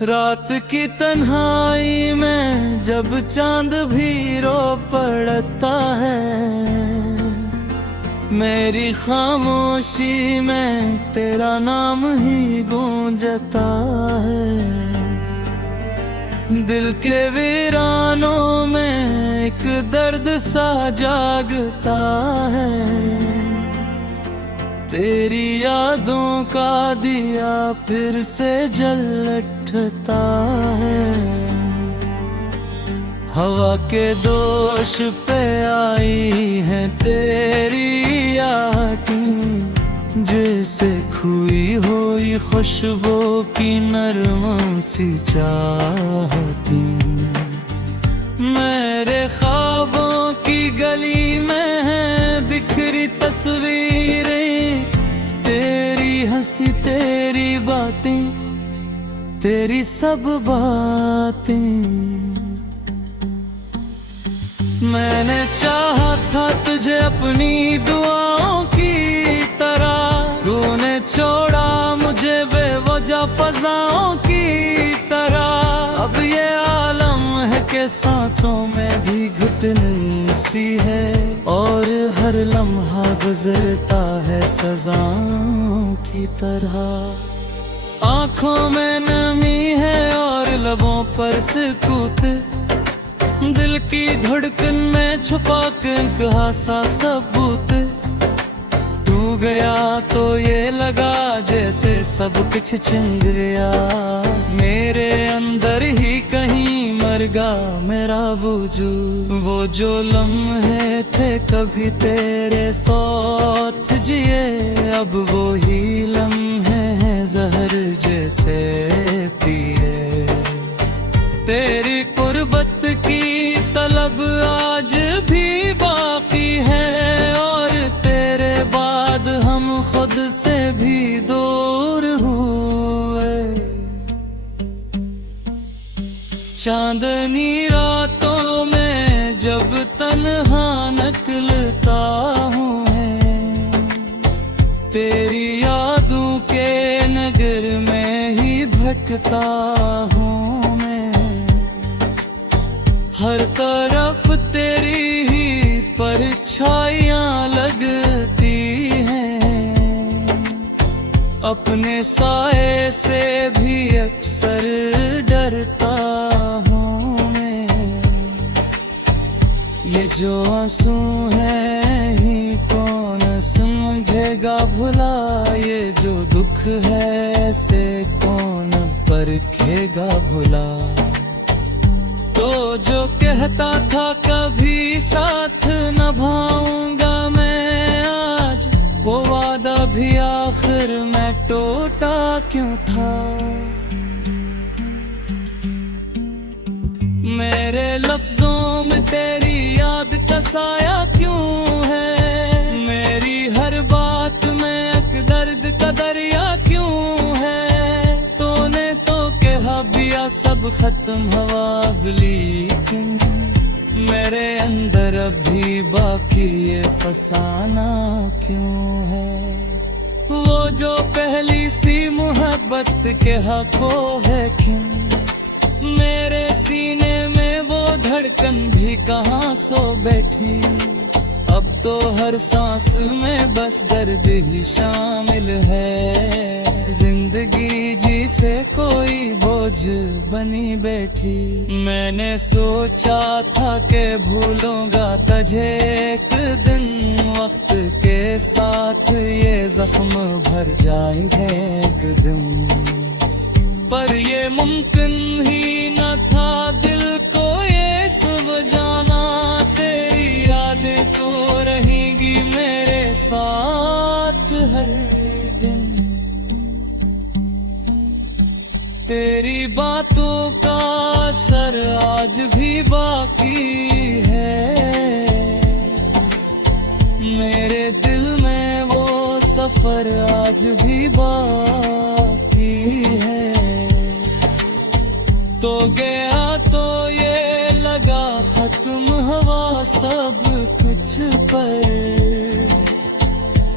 रात की तन्हाई में जब चांद भी रो पड़ता है, मेरी खामोशी में तेरा नाम ही गूंजता है। दिल के वीरानों में एक दर्द सा जागता है, तेरी यादों का दिया फिर से जल उठता है। हवा के दोष पे आई है तेरी आटी, जैसे खोई हुई खुशबू की नरम सी चाहती। मेरे ख्वाबों की गली में है बिखरी तस्वीरें, तेरी हंसी तेरी बातें तेरी सब बातें। मैंने चाहा था तुझे अपनी दुआओं की तरह, तूने छोड़ा मुझे बेवजह फज़ाओं की तरह। अब ये आलम है कि सांसों में भी घुटन सी है, और हर लम्हा गुजरता है सजाओं की तरह। आँखों में नमी है और लबों पर सुकूत, दिल की धड़कन में छुपा के कहा सा सबूत। तू गया तो ये लगा जैसे सब कुछ छिन गया, मेरे अंदर ही कहीं मर गा मेरा वजूद। वो जो लम्हे थे कभी तेरे साथ जिए, अब वो ही लम्हे हैं जहर जैसे पिए। तेरी कुर्बत की तलब आज भी बाकी है, और तेरे बाद हम खुद से भी दूर हुए। चांदनी रातों में जब तन्हा निकलता हूँ मैं, तेरी यादों के नगर में ही भटकता हूँ। हर तरफ तेरी ही परछाइयाँ लगती हैं, अपने साए से भी अक्सर डरता हूँ मैं। ये जो आंसू है ही कौन समझेगा भुला, ये जो दुख है से कौन परखेगा भुला। तो जो कहता था कभी साथ निभाऊंगा मैं, आज वो वादा भी आखिर में टूटा क्यों था। मेरे लफ्जों में तेरी याद का साया क्यों है, मेरी हर बात में एक दर्द का दरिया क्यों है। तूने तो कहा बिया सब खत्म हवा, लेकिन मेरे अंदर अभी बाकी ये फसाना क्यों है। वो जो पहली सी मोहब्बत के हकों है क्यों, मेरे सीने में वो धड़कन भी कहाँ सो बैठी। अब तो हर सांस में बस दर्द ही शामिल है, जिंदगी जी से कोई बोझ बनी बैठी। मैंने सोचा था कि भूलूंगा तुझे एक दिन, वक्त के साथ ये जख्म भर जाएंगे एक दिन। पर ये मुमकिन ही न था दिल को ये सुलझाना, तेरी यादें तो रहेंगी मेरे साथ हर दिन। तेरी बातों का असर आज भी बाकी है, मेरे दिल में वो सफर आज भी बाकी है। तो गया तो ये लगा खत्म हवा सब कुछ पर,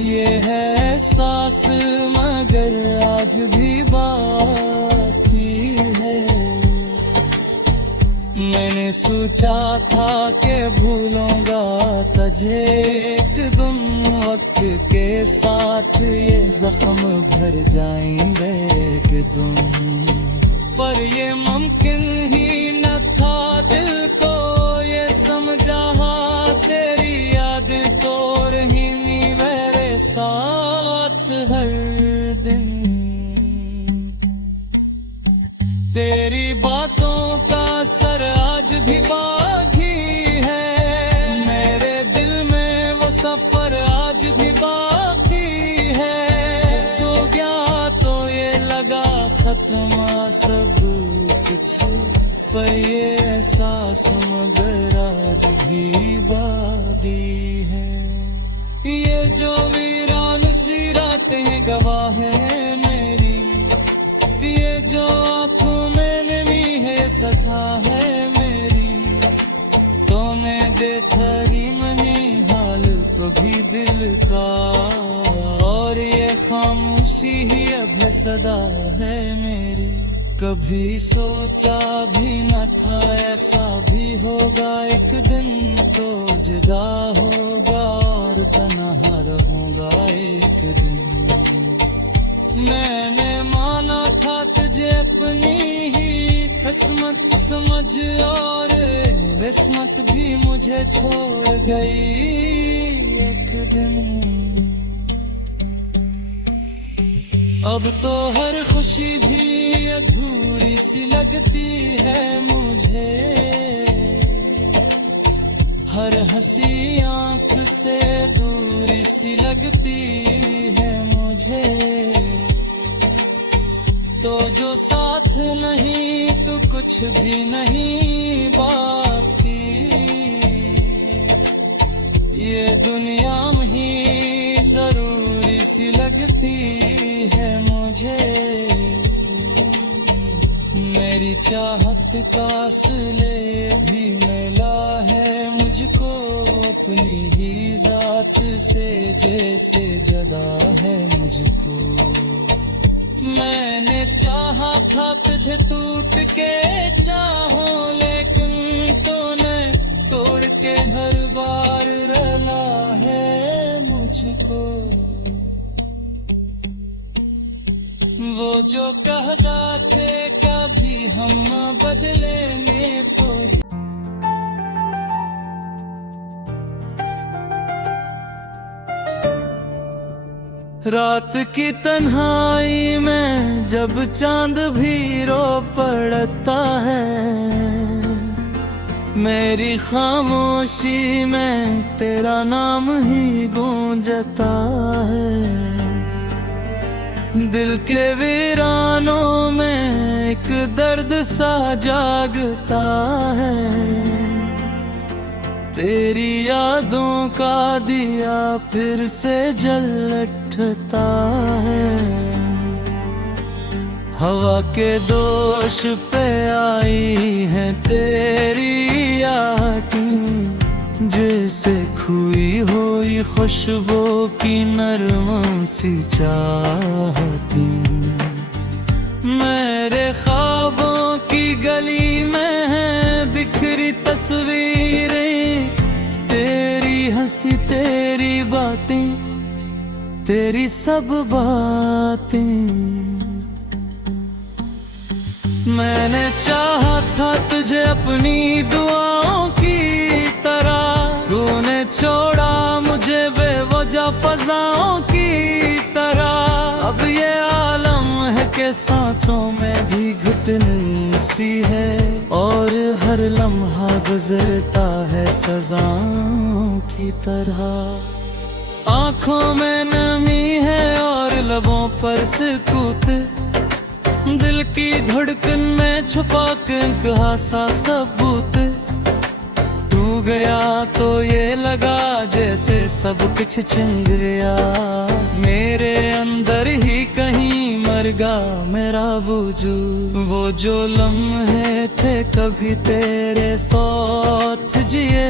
ये है सांस मगर आज भी बाकी है। मैंने सोचा था कि भूलूंगा तुझे एक दिन, वक्त के साथ ये जख्म भर जाएंगे एक दिन। पर ये मुमकिन ही न था, दिल को ये समझा, तेरी यादें तो रही मेरे साथ हर दिन। तेरी बातों का असर आज भी बाकी है, मेरे दिल में वो सफर आज भी बाकी है। तो गया तो ये लगा खत्म सब कुछ, पर ये एहसास मगर आज भी बाकी है। ये जो वीरान सी रातें गवाह है मेरी, ये जो आँखों में नमी है सजा है मेरी। तो मैं देखा ही नहीं हाल तो भी दिल का, और ये खामोशी ही अब है सदा है मेरी। कभी सोचा भी न था ऐसा भी होगा एक दिन, तो जुदा होगा और तन्हा रहूंगा एक दिन। मैंने माना था तुझे अपनी ही किस्मत समझ, और किस्मत भी मुझे छोड़ गई एक दिन। अब तो हर खुशी भी अधूरी सी लगती है मुझे, हर हंसी आंख से दूरी सी लगती है मुझे। तो जो साथ नहीं तो कुछ भी नहीं बाकी, ये दुनिया में ही जरूरी सी लगती है मुझे। मेरी चाहत का असले भी मिला है मुझको, अपनी ही जात से जैसे जदा है मुझको। मैंने चाहा था तुझे टूट के चाहूं, लेकिन तूने तोड़ के हर बार रला है मुझको। वो जो कहता थे कभी हम बदलेंगे तो रात की तन्हाई में जब चांद भी रो पड़ता है, मेरी खामोशी में तेरा नाम ही गूंजता है। दिल के वीरानों में एक दर्द सा जागता है, तेरी यादों का दिया फिर से जल उठता है। हवा के दोष पे आई है तेरी आटी, जैसे खोई हुई खुशबू की नरम सी चाहती। मेरे ख्वाबों की गली में है बिखरी तस्वीरें, तेरी हंसी तेरी बातें तेरी सब बातें। मैंने चाहा था तुझे अपनी दुआओं की तरह, तूने छोड़ा मुझे बेवजह फजाओं की तरह। अब ये आलम है कि सांसों में भी घुटन सी है, और हर लम्हा गुजरता है सजाओं की तरह। आँखों में नमी है और लबों पर सुकूत, दिल की धड़कन में छुपा के कहा सा सबूत। तू गया तो ये लगा जैसे सब कुछ छिन गया, मेरे अंदर ही कहीं मर गया मेरा वजूद। वो जो लम्हे थे कभी तेरे साथ जिए,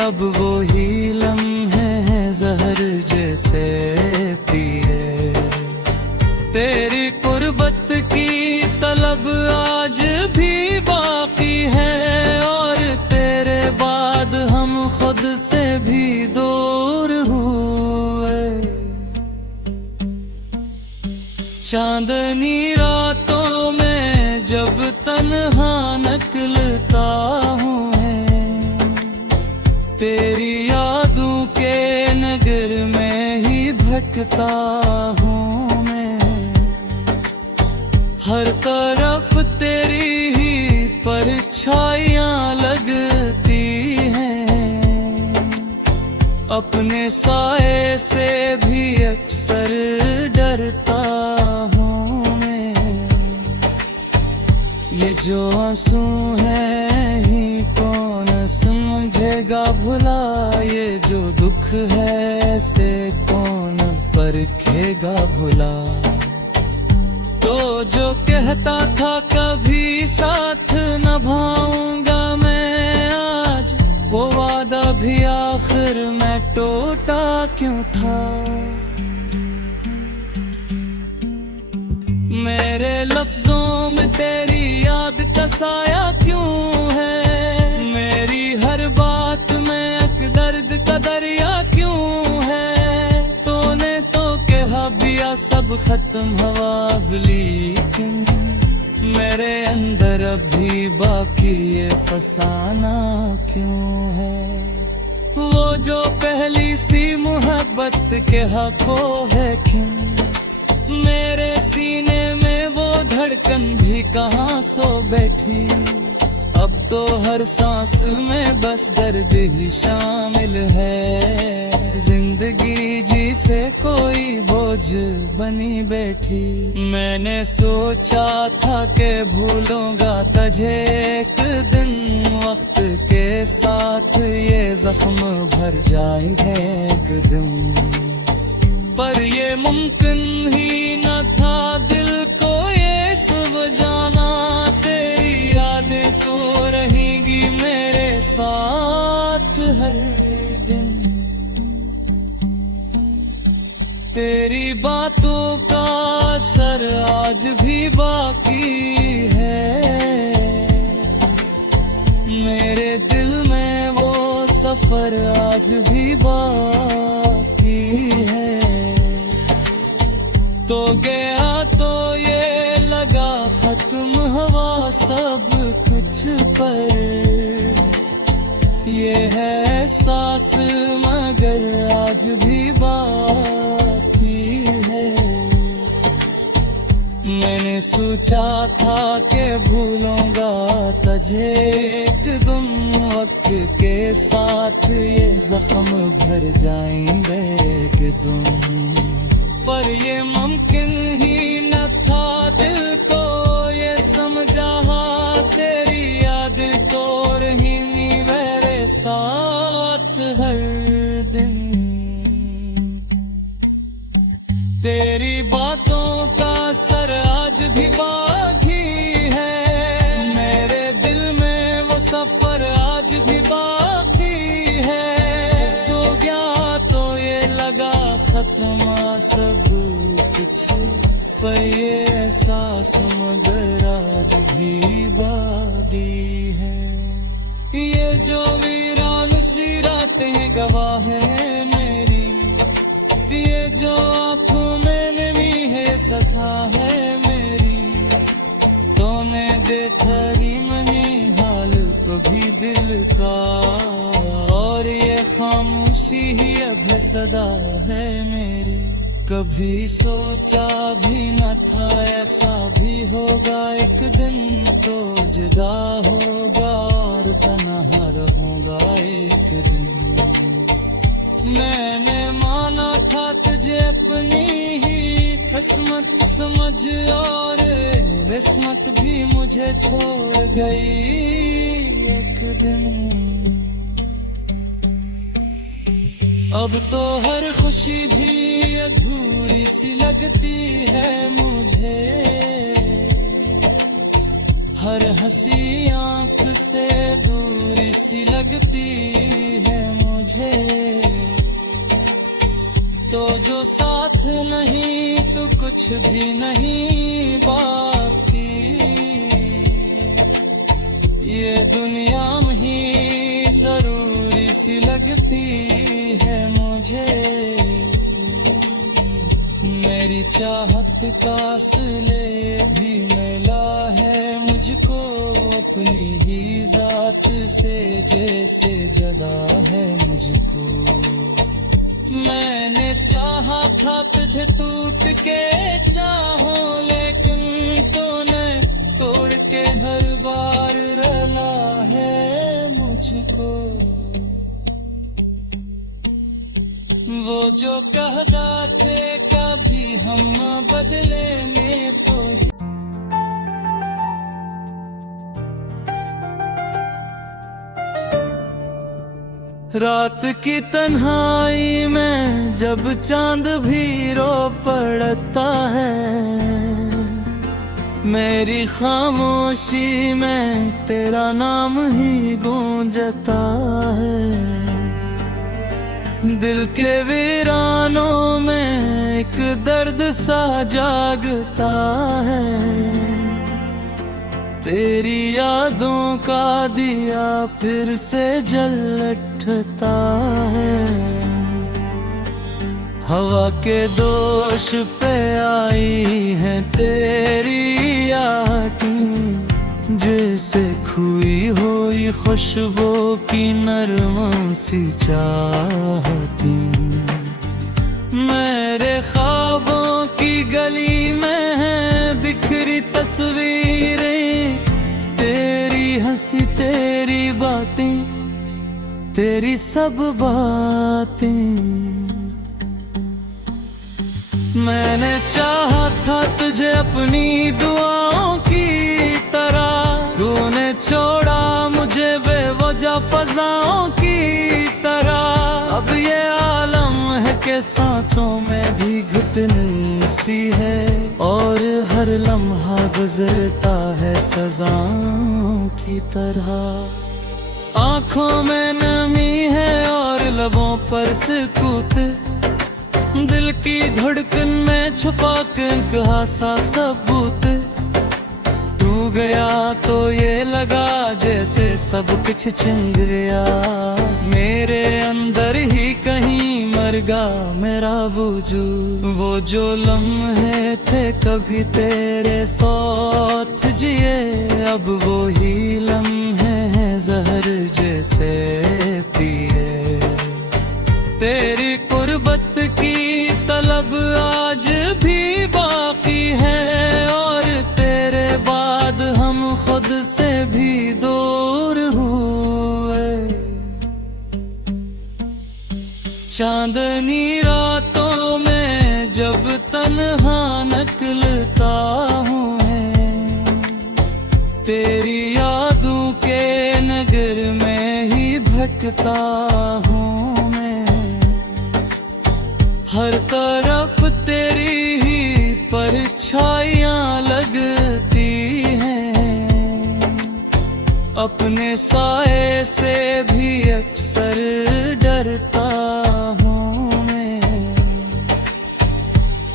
अब वो ही लम्हे हैं जहर जैसे पिए। तेरी कुर्बत की तलब आज भी बाकी है, और चांदनी रातों में जब तन्हा निकलता हूँ मैं, तेरी यादों के नगर में ही भटकता हूँ मैं। हर तरफ तेरी ही परछाइयाँ लगती हैं, अपने साए से भी अक्सर डरता हूँ मैं। ये जो आंसू है ही कौन समझेगा भुला, ये जो दुख है से कौन परखेगा भुला। तो जो कहता था कभी साथ निभाऊंगा मैं, आज वो वादा भी आखिर में टूटा क्यों था। मेरे लफ्जों में तेरी याद का साया क्यों है, मेरी हर बात में एक दर्द का दरिया क्यों है। तूने तो कहा बिया सब खत्म हवा, लेकिन मेरे अंदर अभी बाकी ये फसाना क्यों है। वो जो पहली सी मोहब्बत के हाथों है खिन, मेरे सीने में वो धड़कन भी कहाँ सो बैठी। अब तो हर सांस में बस दर्द ही शामिल है, जिंदगी जी से कोई बोझ बनी बैठी। मैंने सोचा था कि भूलूंगा तुझे एक दिन, वक्त के साथ ये जख्म भर जाएंगे एक दिन। पर ये मुमकिन ही न था दिल को ये सुलझाना, तेरी यादें तो रहेंगी मेरे साथ हर दिन। तेरी बातों का असर आज भी बाकी है, मेरे दिल में वो सफर आज भी बाकी है। तो गया तो ये लगा खत्म हवा सब कुछ पर, ये है एहसास मगर आज भी बाकी है। मैंने सोचा था कि भूलूंगा तुझे एक दिन, वक्त के साथ ये जख्म भर जाएंगे एक दिन। पर ये मुमकिन ही न था दिल को ये समझा, तेरी यादें तो रहेंगी मेरे साथ हर दिन। तेरी बातों का असर आज भी बाकी है, मेरे दिल में वो सफर आज भी बाकी है। तो गया तो ये लगा खत्म सब कुछ, पर ये एहसास मगर आज भी बाकी है। ये जो वीरान सी रातें गवाह है मेरी, ये जो आँखों में नमी है सजा है मेरी। तूने देखा ही नहीं हाल को भी दिल का, और ये खामोशी ही अब है सदा है मेरी। कभी सोचा भी न था ऐसा भी होगा एक दिन, तो जुदा होगा और तन्हा रहूंगा एक दिन। मैंने माना था तुझे अपनी ही किस्मत समझ, और किस्मत भी मुझे छोड़ गई एक दिन। अब तो हर खुशी भी अधूरी सी लगती है मुझे, हर हंसी आंख से दूरी सी लगती है मुझे। तो जो साथ नहीं तो कुछ भी नहीं बाकी, ये दुनिया में ही जरूरी सी लगती है मुझे। मेरी चाहत का सिले भी मिला है मुझको, अपनी ही जात से जैसे जदा है मुझको। मैंने चाहा था तुझे टूट के चाहो, लेकिन तूने तोड़ के हर बार रला है मुझको। वो जो कहता थे कभी हम बदलेंगे तो रात की तन्हाई में जब चांद भी रो पड़ता है, मेरी खामोशी में तेरा नाम ही गूंजता है। दिल के वीरानों में एक दर्द सा जागता है, तेरी यादों का दिया फिर से जल उठता है। हवा के दोष पे आई है तेरी आटी, जैसे खोई हुई खुशबू की नरम सी चाहती। मेरे ख्वाबों की गली में है बिखरी तस्वीरें, तेरी हंसी तेरी बातें तेरी सब बातें। मैंने चाहा था तुझे अपनी दुआओं की तरह, तूने छोड़ा मुझे बेवजह फज़ाओं की तरह। अब ये आलम है कि सांसों में भी घुटन सी है, और हर लम्हा गुजरता है सज़ाओं की तरह। आँखों में नमी है और लबों पर सुकूत, दिल की धड़कन में छुपा के कहा सा सबूत। तू गया तो ये लगा जैसे सब कुछ छिन गया, मेरे अंदर ही कहीं मर गया मेरा वजूद। वो जो लम्हे थे कभी तेरे साथ जिए, अब वो ही लम्हे हैं जहर जैसे पिए। तेरी कुर्बत की तलब आज भी बाकी है, और तेरे बाद हम खुद से भी दूर हुए। चांदनी रातों में जब तन्हा निकलता हूँ मैं, तेरी यादों के नगर में ही भटकता हूँ मैं। हर तरफ तेरी ही परछाइयाँ लगती हैं, अपने साए से भी अक्सर डरता हूँ मैं।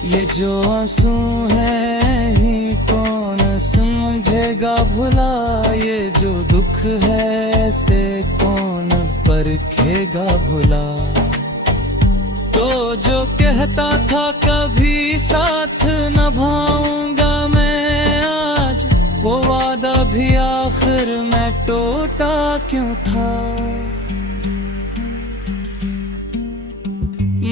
ये जो आंसू है ही कौन समझेगा भुला, ये जो दुख है से कौन परखेगा भुला। तो जो कहता था कभी साथ निभाऊंगा मैं, आज वो वादा भी आखिर में टूटा क्यों था।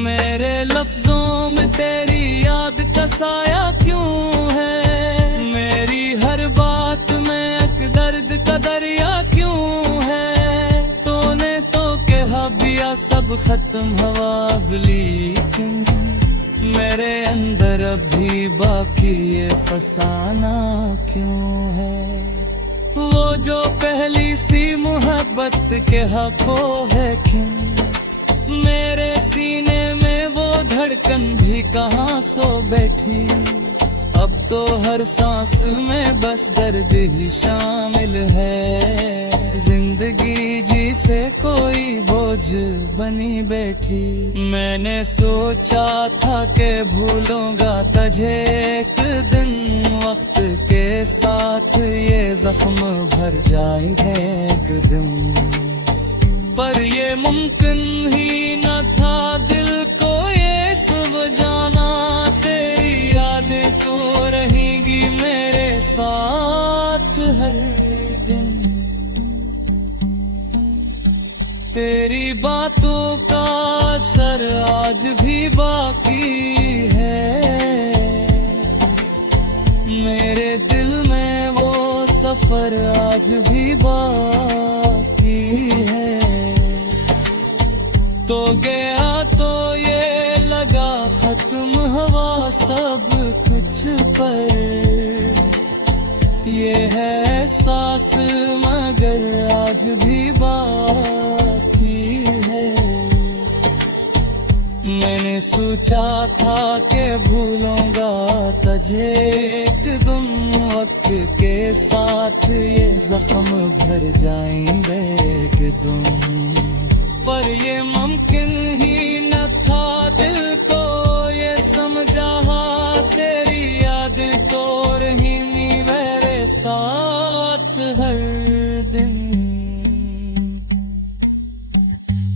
मेरे लफ्जों में तेरी याद का साया क्यों है, मेरी हर बात में एक दर्द का दरिया क्यों है। तूने तो कहा बिया सब खत्म हवा, लेकिन मेरे अंदर अभी बाकी ये फसाना क्यों है। वो जो पहली सी मोहब्बत के हकों है किन, मेरे सीने में वो धड़कन भी कहाँ सो बैठी। अब तो हर सांस में बस दर्द ही शामिल है, जिंदगी जी से कोई बोझ बनी बैठी। मैंने सोचा था कि भूलूंगा तुझे एक दिन, वक्त के साथ ये जख्म भर जाएंगे एक दिन। पर ये मुमकिन ही न था दिल को ये सब जाना, तेरी बाकी है। मेरे दिल में वो सफर आज भी बाकी है। तो गया तो ये लगा खत्म हवा सब कुछ पर। ये है एहसास मगर आज भी बाकी है। मैंने सोचा था कि भूलूंगा तुझे एक दिन, वक्त के साथ ये जख्म भर जाएंगे एक दिन। पर ये मुमकिन ही न था, दिल को ये समझा। तेरी यादें तो रही मेरे साथ हर दिन।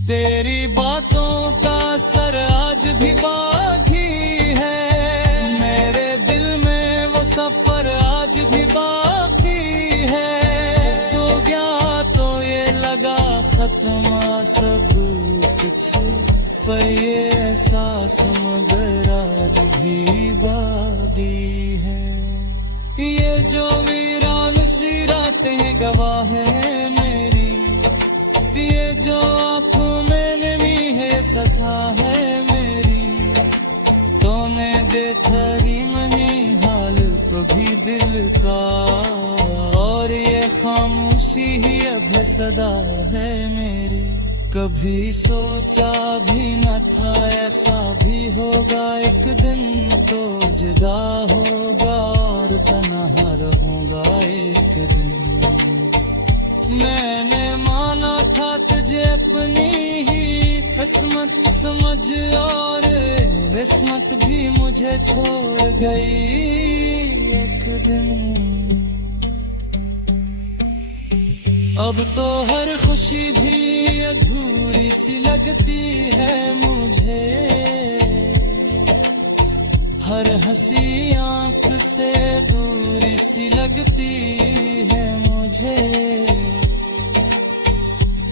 तेरी बातों का असर आज भी बाकी है। मेरे दिल में वो सफर आज भी बाकी है। तो गया तो ये लगा खत्म सब कुछ, पर ये एहसास मगर आज भी बाकी है। ये जो वीरान सी रातें गवाह है मेरी, ये जो आँखों में नमी है सजा है मेरी। तो मैं देखा ही नहीं हाल कभी दिल का, और ये खामोशी ही अब सदा है मेरी। कभी सोचा भी न था ऐसा भी होगा एक दिन, तो जुदा होगा और तन्हा रहूंगा एक दिन। मैंने माना था तुझे अपनी ही किस्मत समझ, और किस्मत भी मुझे छोड़ गई एक दिन। अब तो हर खुशी भी अधूरी सी लगती है मुझे। हर हंसी आंख से दूरी सी लगती है मुझे।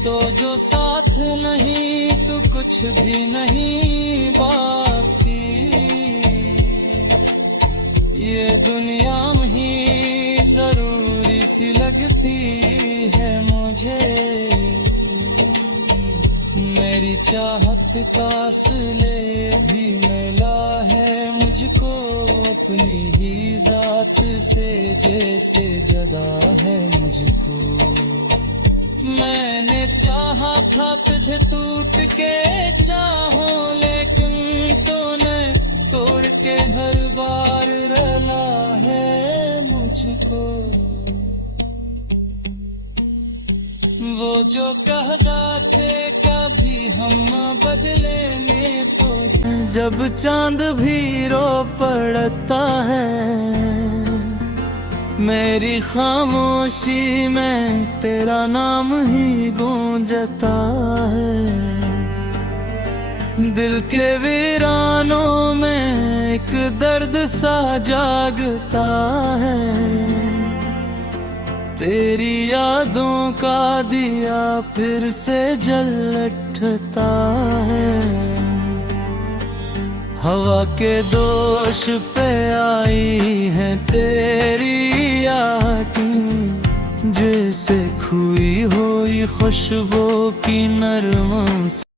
तो जो साथ नहीं तो कुछ भी नहीं बाकी। ये दुनिया में ही जरूरी सी लगती है मुझे। मेरी चाहत का असले भी मिला है मुझको अपनी ही जात से, जैसे जदा है मुझको। मैंने चाहा था तुझे टूट के चाहूं, लेकिन तूने तोड़ के हर बार रला है मुझको। वो जो कहता थे कभी हम बदलेंगे, तो जब चांद भी रो पड़ता है मेरी खामोशी में तेरा नाम ही गूंजता है। दिल के वीरानों में एक दर्द सा जागता है। तेरी यादों का दिया फिर से जल उठता है। हवा के दोष पे आई है तेरी यादें, जैसे खोई हुई खुशबू की नरम